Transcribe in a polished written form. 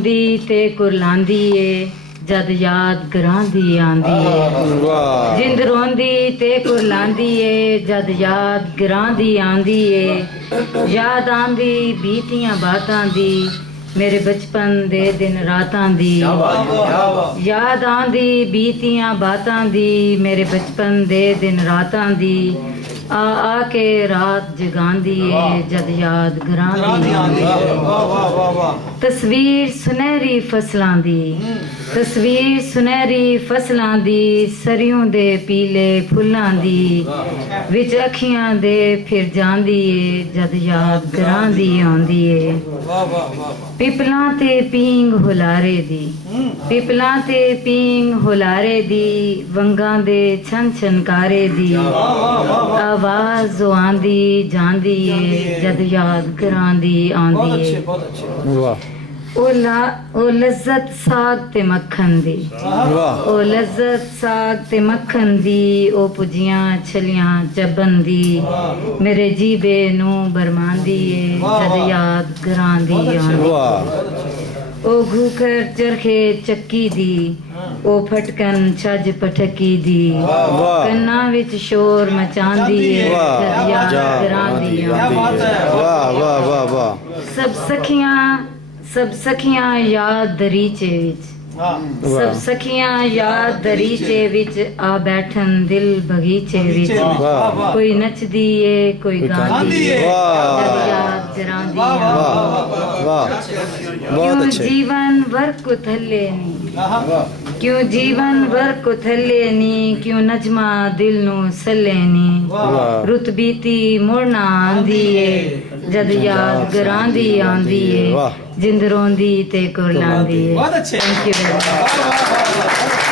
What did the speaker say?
ਦੀ ਤੇ ਕੁਰਲਾਂਦੀ ਏ ਜਦ ਯਾਦ ਗਰਾਂਦੀ ਆਂਦੀ ਏ। ਵਾਹ ਜਿੰਦ ਰੋਂਦੀ ਤੇ ਕੁਰਲਾਂਦੀ ਏ ਜਦ ਯਾਦ ਗਰਾਂਦੀ ਆਂਦੀ ਏ। ਯਾਦ ਆਂਦੀ ਬੀਤੀਆਂ ਬਾਤਾਂ ਦੀ ਮੇਰੇ ਬਚਪਨ ਦੇ ਦਿਨ ਰਾਤਾਂ ਦੀ। ਯਾਦ ਆਂਦੀ ਬੀਤੀਆਂ ਬਾਤਾਂ ਦੀ ਮੇਰੇ ਬਚਪਨ ਦੇ ਦਿਨ ਰਾਤਾਂ ਦੀ। ਆ ਕੇ ਰਾਤ ਜਗਾਂਦੀ ਏ ਜਦ ਯਾਦ ਗਰਾਂਦੀ ਆਂਦੀ ਏ। ਤਸਵੀਰ ਸੁਨਹਿਰੀ ਫਸਲਾਂ ਦੀ, ਤਸਵੀਰ ਸੁਨਹਿਰੀ ਫਸਲਾਂ ਦੀ, ਸਰਿਓਂ ਦੇ ਪੀਲੇ ਫੁੱਲਾਂ ਦੀ, ਵਿੱਚ ਅੱਖੀਆਂ ਦੇ ਫਿਰ ਜਾਂਦੀ ਏ ਜਦ ਯਾਦ ਗਰਾਂਦੀ ਆਉਂਦੀ ਏ। ਪਿਪਲਾਂ ਤੇ ਪੀਂਗ ਹੁਲਾਰੇ ਦੀ, ਪਿਪਲਾਂ ਤੇ ਪੀਂਗ ਹੁਲਾਰੇ ਦੀ, ਵੰਗਾਂ ਦੇ ਛਨ ਛਨਕਾਰੇ ਦੀ, ਆਵਾਜ਼ ਜੋ ਆਂਦੀ ਜਾਂਦੀ ਏ ਜਦ ਯਾਦ ਗਰਾਂਦੀ ਆਉਂਦੀ ਏ। ਵਾਹ ਉਹ ਲਜ਼ਤ ਸਾਗ ਤੇ ਮੱਖਣ ਦੀ, ਵਾਹ ਉਹ ਲਜ਼ਤ ਸਾਗ ਤੇ ਮੱਖਣ ਦੀ, ਉਹ ਪੁਜੀਆਂ ਛਲੀਆਂ ਚੱਬਨ ਦੀ, ਮੇਰੇ ਜੀਬੇ ਨੂੰ ਬਰਮਾਂਦੀ ਏ ਜਦ ਯਾਦ ਗਰਾਂਦੀ ਆਉਂਦੀ। ਵਾਹ ਉਹ ਘੂਕਰ ਚਰਖੇ ਚੱਕੀ ਦੀ, ਉਹ ਫਟਕਨ ਛੱਜ ਪਟਕੀ ਦੀ, ਵਾਹ ਕੰਨਾਂ ਵਿੱਚ ਸ਼ੋਰ ਮਚਾਂਦੀ ਏ ਜਦ ਯਾਦ ਗਰਾਂਦੀ ਆਉਂਦੀ। ਵਾਹ ਵਾਹ ਵਾਹ ਵਾਹ ਸਭ ਸਖੀਆਂ ਯਾਦ ਦਰੀਚੇ ਵਿੱਚ, ਸਭ ਸਖੀਆਂ ਯਾਦ ਦਰੀਚੇ ਵਿੱਚ, ਆ ਬੈਠਨ ਦਿਲ ਬਗੀਚੇ ਵਿੱਚ। ਵਾਹ ਕੋਈ ਨੱਚਦੀ ਏ ਕੋਈ ਗਾਉਂਦੀ ਏ ਜਦ ਯਾਦ ਗਰਾਂਦੀ ਆਉਂਦੀ। ਵਾਹ ਵਾਹ ਬਹੁਤ क्यों ਅੱਛੇ जीवन भर को थल्ले नी, क्यों जीवन भर को थल्ले नी, क्यों नजमा दिल नू सल्ले नी। ਵਾਹ रुत बीती मुड़ना आंदी ए जद याद गरांदी आंदी ए। वाह। जिंद रोंदी ते कुरलांदी ए। बहुत अच्छे। Thank you very much.